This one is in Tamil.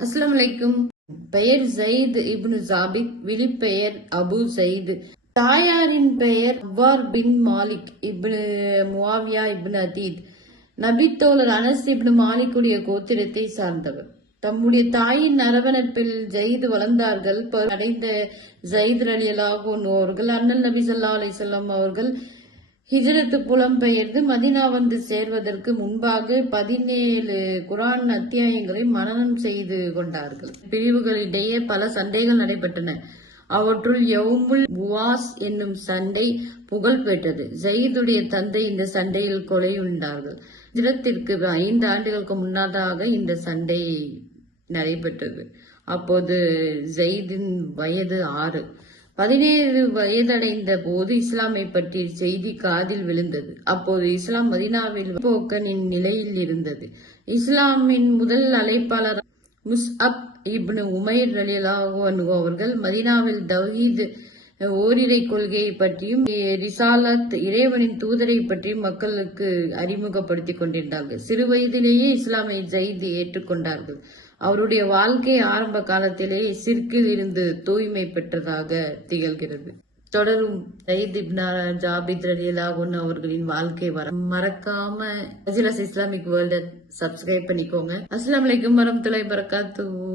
அஸ்ஸலாமு அலைக்கும். பெயர் ஜயித் இப்னு ஜாபித், விழிப்பெயர் அபு ஜயித். தாயாரின் பெயர் அவ்வார் பின் மாலிக் இப்னு முவாவியா இப்னு அதீத். நபித்தோழர் அனஸ் இப்னு மாலிக்குடைய கோத்திரத்தை சார்ந்தவர். தம்முடைய தாயின் அரவணைப்பில் ஜயித் வளர்ந்தார்கள். அடைந்த ஜயித் ரலியல்லாஹு அன்ஹு அவர்கள் அண்ணல் நபி ஸல்லல்லாஹு அலைஹி வஸல்லம் அவர்கள் ஹிஜ்ரத்து புலம்பெயர்ந்து மதினா வந்து சேர்வதற்கு முன்பாக 17 குர்ஆன் அத்தியாயங்களை மனனம் செய்து கொண்டார்கள். பிரிவுகளிடையே பல சண்டைகள் நடைபெற்றன. அவற்றுள் யவுமுல் புவாஸ் என்னும் சண்டை புகழ் பெற்றது. ஜயிதுடைய தந்தை இந்த சண்டையில் கொலையுண்டார்கள். ஹிஜ்ரத்திற்கு 5 ஆண்டுகளுக்கு முன்னதாக இந்த சண்டை நடைபெற்றது. அப்போது ஜயிதின் வயது 6. 17 வயதடைந்த போது இஸ்லாமை பற்றிய செய்தி காதில் விழுந்தது. அப்போது இஸ்லாம் மதீனாவில் போக்கனின் நிலையில் இருந்தது. இஸ்லாமின் முதல் அழைப்பாளர் முஸ்அப் இப்னு உமைர் ரலியல்லாஹு அன்ஹு அவர்கள் மதீனாவில் தௌஹீத் ஓரிரை கொள்கையை பற்றியும் ரிசாலத் இறைவனின் தூதரை பற்றியும் மக்களுக்கு அறிமுகப்படுத்திக் கொண்டிருந்தார்கள். சிறு வயதிலேயே இஸ்லாமை ஜயித் ஏற்றுக்கொண்டார்கள். அவருடைய வாழ்க்கை ஆரம்ப காலத்திலேயே சிற்கில் இருந்து தூய்மை பெற்றதாக திகழ்கிறது. தொடரும் ஜயித் இப்னு ஜாபித் ரலியல்லாஹு அன்ஹு அவர்களின் வாழ்க்கை மறக்காம அஜிலஸ் இஸ்லாமிக் வேர்ல்ட சப்ஸ்கிரைப் பண்ணிக்கோங்க. அஸ்ஸலாமு அலைக்கும் வரஹ்மத்துல்லாஹி வபரகாத்துஹு.